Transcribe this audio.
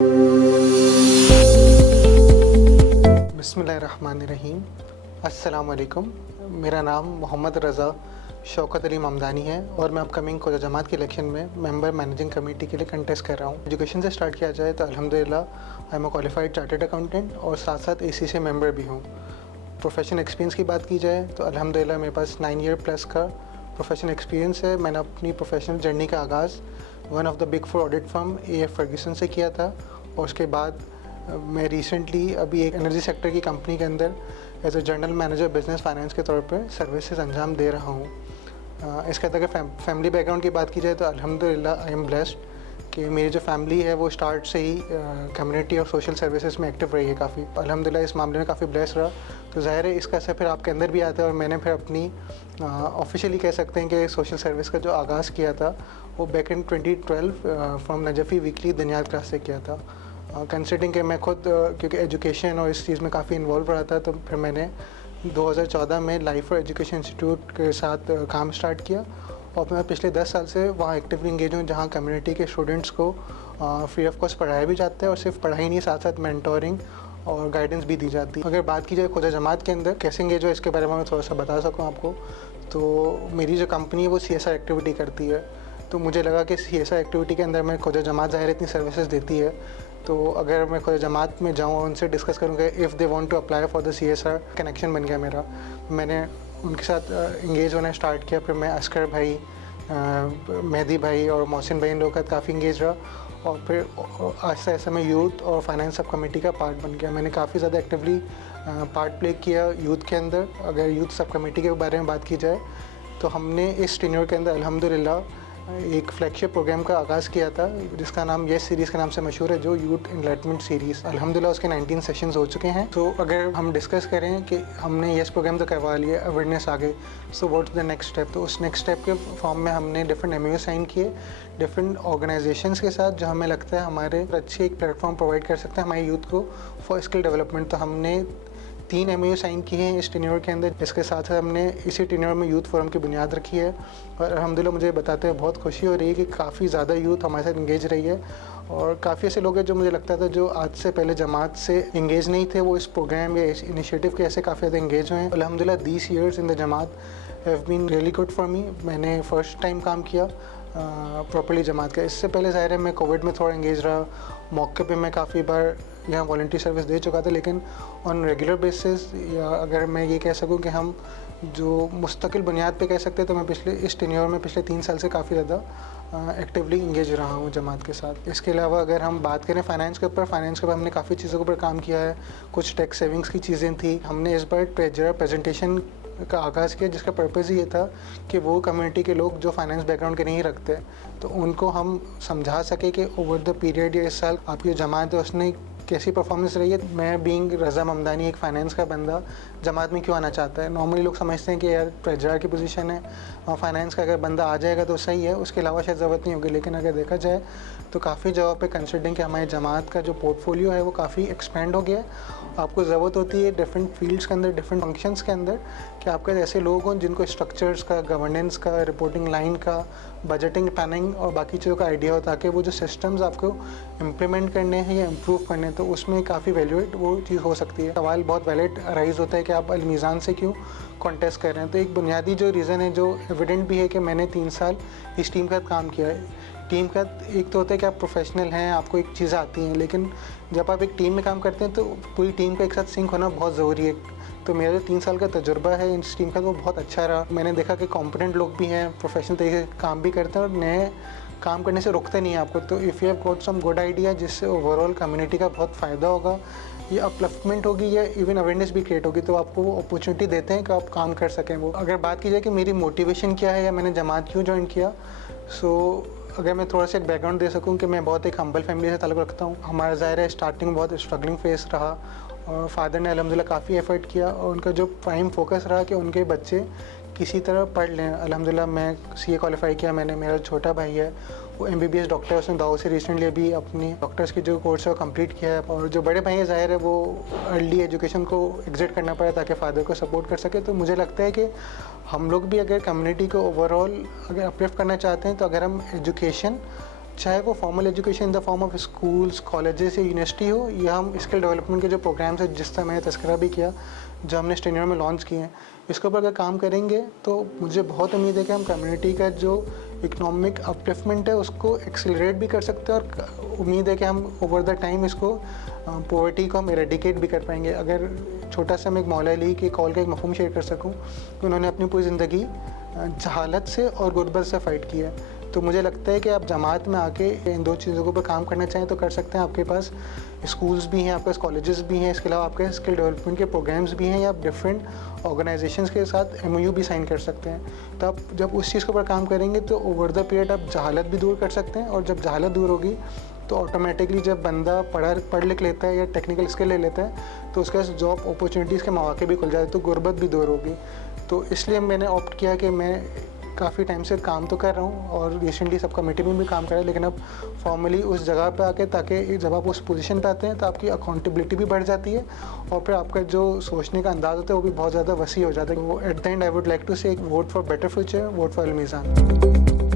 बिस्मिल्लाहिर्रहमानिर्रहीम। अस्सलाम वालेकुम। मेरा नाम मोहम्मद रज़ा शौकत अली ममदानी है और मैं अपकमिंग ख़वाजा जमात के इलेक्शन में मेंबर मैनेजिंग कमेटी के लिए कंटेस्ट कर रहा हूँ। एजुकेशन से स्टार्ट किया जाए तो अल्हम्दुलिल्लाह I am a qualified chartered accountant और साथ साथ ACCA मेंबर भी हूँ। प्रोफेशनल एक्सपीरियंस की बात की जाए तो अल्हम्दुलिल्लाह मेरे पास 9 ईयर प्लस का प्रोफेशनल एक्सपीरियंस है। मैंने अपनी प्रोफेशनल जर्नी का आगाज़ one of the big 4 audit firm AF Ferguson से किया था और उसके बाद मैं रिसेंटली अभी एक एनर्जी सेक्टर की कंपनी के अंदर as a general manager business finance के तौर पर सर्विसेज अंजाम दे रहा हूँ। इसके अगर फैमिली बैकग्राउंड की बात की जाए तो अल्हम्दुलिल्लाह आई एम ब्लेस्ड कि मेरी जो फैमिली है वो स्टार्ट से ही कम्युनिटी और सोशल सर्विसेज में एक्टिव रही है काफ़ी। अल्हम्दुलिल्लाह इस मामले में काफ़ी ब्लेस्ड रहा, तो ज़ाहिर है इसका असर फिर आपके अंदर भी आता है और मैंने फिर अपनी ऑफिशियली कह सकते हैं कि सोशल सर्विस का जो आगाज़ किया था वो back in 2012 from Najafi weekly दुनियाद क्लास से किया था। कंसिडरिंग कि मैं खुद क्योंकि एजुकेशन और इस चीज़ में काफ़ी इन्वॉल्व रहा था, तो फिर मैंने 2014 में लाइफ फॉर एजुकेशन इंस्टीट्यूट के साथ काम स्टार्ट किया और मैं पिछले 10 साल से वहाँ एक्टिवली इंगेज हूँ, जहाँ कम्युनिटी के स्टूडेंट्स को फ्री ऑफ कॉस्ट पढ़ाया भी जाता है और सिर्फ पढ़ाई नहीं, साथ साथ मेंटोरिंग और गाइडेंस भी दी जाती है। अगर बात की जाए ख़वाजा जमात के अंदर कैसे इंगेज हो, इसके बारे में मैं थोड़ा सा बता सकूँ आपको। तो मेरी जो कंपनी है वो CSR एक्टिविटी करती है, तो मुझे लगा कि CSR एक्टिविटी के अंदर मैं ख़वाजा जमात ज़ाहिर इतनी सर्विसेज देती है, तो अगर मैं ख़वाजा जमात में जाऊँ और उनसे डिस्कस करूँगा if they want to apply for the CSR, connection बन गया मेरा। मैंने उनके साथ इंगेज होना स्टार्ट किया। फिर मैं अस्कर भाई, मेहदी भाई और मोहसिन भाई इन लोगों के साथ काफ़ी इंगेज रहा और फिर आहिस्ता आहिस्ता मैं यूथ और फाइनेंस सब कमेटी का पार्ट बन गया। मैंने काफ़ी ज़्यादा एक्टिवली पार्ट प्ले किया यूथ के अंदर। अगर यूथ सब कमेटी के बारे में बात की जाए तो हमने इस टेन्योर के अंदर अल्हम्दुलिल्लाह एक फ्लैगशिप प्रोग्राम का आगाज़ किया था जिसका नाम येस सीरीज़ के नाम से मशहूर है, जो यूथ एनलाइटमेंट सीरीज़। अल्हम्दुलिल्लाह उसके 19 सेशंस हो चुके हैं। तो अगर हम डिस्कस करें कि हमने येस प्रोग्राम तो करवा लिया, अवेयरनेस आ गई, so what the next step. तो उस नेक्स्ट स्टेप के फॉर्म में हमने डिफरेंट MOU साइन किए डिफरेंट ऑर्गेनाइजेशंस के साथ, जो हमें लगता है हमारे अच्छी एक प्लेटफॉर्म प्रोवाइड कर सकते हैं हमारे यूथ को फॉर स्किल डेवलपमेंट। तो हमने 3 MOU साइन किए हैं इस टेन्योर के अंदर, जिसके साथ हमने इसी टेन्योर में यूथ फोरम की बुनियाद रखी है और अल्हम्दुलिल्लाह मुझे बताते हुए बहुत खुशी हो रही है कि काफ़ी ज़्यादा यूथ हमारे साथ इंगेज रही है और काफ़ी ऐसे लोग हैं जो मुझे लगता था जो आज से पहले जमात से इंगेज नहीं थे, वो इस प्रोग्राम या इस इनिशिएटिव के ऐसे काफ़ी ज़्यादा इंगेज हुए हैं। अल्हम्दुलिल्लाह दीस ईयर्स इन द जमात have been really good for me. मैंने फ़र्स्ट टाइम काम किया प्रॉपर्ली जमात का। इससे पहले ज़ाहिर है मैं कोविड में थोड़ा इंगेज रहा, मौके पे मैं काफ़ी बार यहाँ वॉलंटियर सर्विस दे चुका था, लेकिन ऑन रेगुलर बेसिस या अगर मैं ये कह सकूँ कि हम जो मुस्तकिल बुनियाद पे कह सकते हैं, तो मैं इस टेन्योर में पिछले 3 साल से काफ़ी ज़्यादा एक्टिवली इंगेज रहा हूँ जमात के साथ। इसके अलावा अगर हम बात करें फाइनेंस के ऊपर हमने काफ़ी चीज़ों के ऊपर काम किया है। कुछ टैक्स सेविंग्स की चीज़ें थी। हमने इस बार ट्रेजर प्रेजेंटेशन का आगाज़ किया जिसका पर्पज़ ये था कि वो कम्युनिटी के लोग जो फाइनेंस बैकग्राउंड के नहीं रखते, तो उनको हम समझा सके कि ओवर द पीरियड या इस साल आपकी जो जमात है उसने कैसी परफॉर्मेंस रही है। मैं बीइंग रज़ा ममदानी एक फ़ाइनेंस का बंदा जमात में क्यों आना चाहता है। नॉर्मली लोग समझते हैं कि यार ट्रेजरर की पोजीशन है और फाइनेंस का अगर बंदा आ जाएगा तो सही है, उसके अलावा शायद ज़रूरत नहीं होगी। लेकिन अगर देखा जाए तो काफ़ी जगह पे कंसिडरिंग कि हमारी जमात का जो पोर्टफोलियो है वो काफ़ी एक्सपेंड हो गया है। आपको ज़रूरत होती है डिफरेंट फील्ड्स के अंदर, डिफरेंट फंक्शंस के अंदर, कि आपके ऐसे लोग हों जिनको स्ट्रक्चर्स का, गवर्नेंस का, रिपोर्टिंग लाइन का, बजटिंग, प्लानिंग और बाकी चीज़ों का आइडिया हो, ताकि वो जो सिस्टम्स आपको इम्प्लीमेंट करने हैं या इम्प्रूव करने हैं तो उसमें काफ़ी वैल्यूएट वो चीज़ हो सकती है। सवाल बहुत वैलिड राइज़ होता है कि आप अलमीज़ान से क्यों कॉन्टेस्ट कर रहे हैं। तो एक बुनियादी जो रीज़न है, जो एविडेंट भी है, कि मैंने 3 साल इस टीम के साथ काम किया है। टीम का एक तो होता है कि आप प्रोफेशनल हैं, आपको एक चीज़ आती हैं, लेकिन जब आप एक टीम में काम करते हैं तो पूरी टीम का एक साथ सिंक होना बहुत ज़रूरी है। तो मेरा जो 3 साल का तजुर्बा है इस टीम का वो बहुत अच्छा रहा। मैंने देखा कि कॉम्पिटेंट लोग भी हैं, प्रोफेशनल तरीके से काम भी करते हैं और नए काम करने से रुकते नहीं हैं आपको। तो if you have got some good idea जिससे ओवरऑल कम्युनिटी का बहुत फ़ायदा होगा, या अपलिफ्टमेंट होगी या इवन अवेयरनेस भी क्रिएट होगी, तो आपको वो अपॉर्चुनिटी देते हैं कि आप काम कर सकें। वो अगर बात की जाए कि मेरी मोटिवेशन क्या है या मैंने जमात क्यों ज्वाइन किया, सो अगर मैं थोड़ा सा एक बैकग्राउंड दे सकूं कि मैं बहुत एक हम्बल फैमिली से ताल्लुक़ रखता हूं। हमारा ज़ाहिर है स्टार्टिंग में बहुत स्ट्रगलिंग फेस रहा और फादर ने अल्हम्दुलिल्लाह काफ़ी एफ़र्ट किया और उनका जो प्राइम फोकस रहा कि उनके बच्चे किसी तरह पढ़ लें। अल्हम्दुलिल्लाह मैं CA क्वालिफाई किया मैंने। मेरा छोटा भाई है वो MBBS डॉक्टर है, उसने दाऊ से रिसेंटली अभी अपनी डॉक्टर्स की जो कोर्स है वो कंप्लीट किया है। और जो बड़े भाई है ज़ाहिर है वो अर्ली एजुकेशन को एग्जिट करना पड़ा ताकि फ़ादर को सपोर्ट कर सके। तो मुझे लगता है कि हम लोग भी अगर कम्युनिटी को ओवरऑल अगर अपलिफ्ट करना चाहते हैं तो अगर हम एजुकेशन चाहे वो formal education in the form of schools, colleges या यूनिवर्सिटी हो, या हम स्किल डेवलपमेंट के जो प्रोग्राम्स हैं जिसका मैंने तज़किरा भी किया, जो हमने स्टेनियर में लॉन्च किए हैं, इसके ऊपर अगर काम करेंगे तो मुझे बहुत उम्मीद है कि हम कम्युनिटी का जो इकोनॉमिक अपलिफ्टमेंट है उसको एक्सेलरेट भी कर सकते हैं, और उम्मीद है कि हम ओवर द टाइम इसको पॉवर्टी को हम एरेडिकेट भी कर पाएंगे। अगर छोटा सा मैं एक मौला अली के कॉल का एक मफ़हूम शेयर कर सकूं, उन्होंने अपनी पूरी ज़िंदगी जहालत से और गुर्बत से फ़ाइट किया है। तो मुझे लगता है कि आप जमात में आके इन दो चीज़ों के ऊपर काम करना चाहें तो कर सकते हैं। आपके पास स्कूल्स भी हैं, आपके पास कॉलेजेस भी हैं, इसके अलावा आपके स्किल डेवलपमेंट के प्रोग्राम्स भी हैं, या आप डिफरेंट ऑर्गेनाइजेशंस के साथ MOU भी साइन कर सकते हैं। तो आप जब उस चीज़ के ऊपर काम करेंगे तो ओवर द पीरियड आप जहालत भी दूर कर सकते हैं, और जब जहालत दूर होगी तो ऑटोमेटिकली जब बंदा पढ़ लिख लेता है या टेक्निकल स्किल ले लेता है तो उसके पास जॉब अपॉर्चुनिटीज़ के मौके भी खुल जाते हैं, तो गुर्बत भी दूर होगी। तो इसलिए मैंने ऑप्ट किया कि मैं काफ़ी टाइम से काम तो कर रहा हूँ और रिसेंटली सब कमेटी में भी काम कर रहा है, लेकिन अब फॉर्मली उस जगह पे आके, ताकि जब आप उस पोजीशन पे आते हैं तो आपकी अकाउंटेबिलिटी भी बढ़ जाती है और फिर आपका जो सोचने का अंदाज़ होता है वो भी बहुत ज़्यादा वसी हो जाता है। वो at the end I would like to say vote for better future, vote for अलमीज़ान।